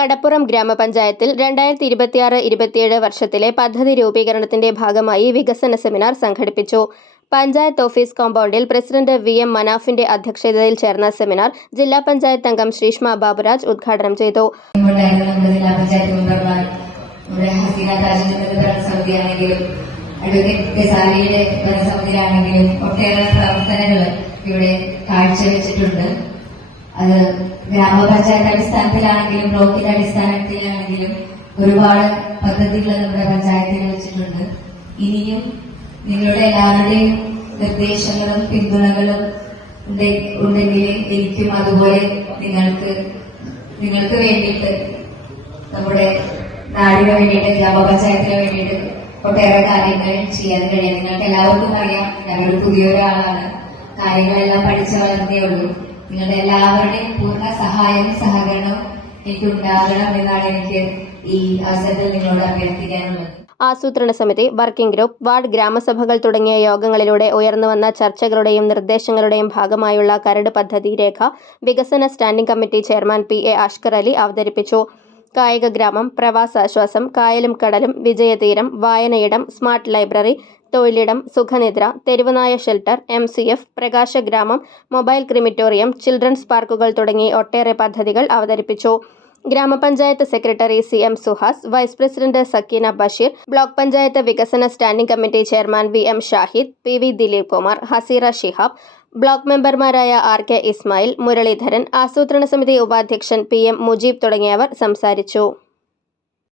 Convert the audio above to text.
കടപ്പുറം ഗ്രാമപഞ്ചായത്തിൽ 2026-27 വർഷത്തിലെ പദ്ധതി രൂപീകരണത്തിന്റെ ഭാഗമായി വികസന സെമിനാർ സംഘടിപ്പിച്ചു. പഞ്ചായത്ത് ഓഫീസ് കോമ്പൗണ്ടിൽ പ്രസിഡന്റ് VM മനാഫിന്റെ അധ്യക്ഷതയിൽ ചേർന്ന സെമിനാർ ജില്ലാ പഞ്ചായത്ത് അംഗം ശ്രീഷ്മ ബാബുരാജ് ഉദ്ഘാടനം ചെയ്തു. ഒട്ടേറെ പ്രവർത്തനങ്ങൾ ഇവിടെ കാഴ്ചവെച്ചിട്ടുണ്ട്. അത് ഗ്രാമപഞ്ചായത്ത് അടിസ്ഥാനത്തിലാണെങ്കിലും ബ്ലോക്കിന്റെ അടിസ്ഥാനത്തിലാണെങ്കിലും ഒരുപാട് പദ്ധതികൾ നമ്മുടെ പഞ്ചായത്തിൽ വെച്ചിട്ടുണ്ട്. ഇനിയും നിങ്ങളുടെ എല്ലാവരുടെയും നിർദ്ദേശങ്ങളും പിന്തുണകളും ഉണ്ടെങ്കിൽ എനിക്കും അതുപോലെ നിങ്ങൾക്ക് വേണ്ടിയിട്ട് നമ്മുടെ നാടിന് വേണ്ടിയിട്ട് ഗ്രാമപഞ്ചായത്തിന് വേണ്ടിയിട്ട് ഒട്ടേറെ കാര്യങ്ങൾ ചെയ്യാൻ കഴിയാം. നിങ്ങൾക്ക് എല്ലാവർക്കും അറിയാം, ഞങ്ങൾ പുതിയൊരാളാണ്, കാര്യങ്ങളെല്ലാം പഠിച്ചു വളർന്നേ ഉള്ളൂ. നിങ്ങളുടെ എല്ലാവരുടെയും പൂർണ്ണ സഹായവും സഹകരണവും എനിക്കുണ്ടാകണം എന്നാണ് എനിക്ക് ഈ അവസരത്തിൽ നിങ്ങളോട് അഭ്യർത്ഥിക്കാനുള്ളത്. ആസൂത്രണ സമിതി, വർക്കിംഗ് ഗ്രൂപ്പ്, വാർഡ് ഗ്രാമസഭകൾ തുടങ്ങിയ യോഗങ്ങളിലൂടെ ഉയർന്നുവന്ന ചർച്ചകളുടെയും നിർദ്ദേശങ്ങളുടെയും ഭാഗമായുള്ള കരട് പദ്ധതി രേഖ വികസന standing committee chairman PA Ashkar Ali അവതരിപ്പിച്ചു. കായിക ഗ്രാമം, പ്രവാസാശ്വാസം, കായലും കടലും, വിജയതീരം, വായനയിടം, സ്മാർട്ട് ലൈബ്രറി, തൊഴിലിടം, സുഖനിദ്ര, തെരുവുനായ ഷെൽട്ടർ, MCF, പ്രകാശഗ്രാമം, മൊബൈൽ ക്രിമിറ്റോറിയം, ചിൽഡ്രൻസ് പാർക്കുകൾ തുടങ്ങി ഒട്ടേറെ പദ്ധതികൾ അവതരിപ്പിച്ചു. ഗ്രാമപഞ്ചായത്ത് secretary CM Suhas, vice president Sakeena Basheer, block panchayat വികസന standing committee chairman VM Shahid, PV Dileep Kumar, Haseera Shihab, block മെമ്പർമാരായ RK ഇസ്മായിൽ, മുരളീധരൻ, ആസൂത്രണ സമിതി ഉപാധ്യക്ഷൻ PM മുജീബ് തുടങ്ങിയവർ സംസാരിച്ചു.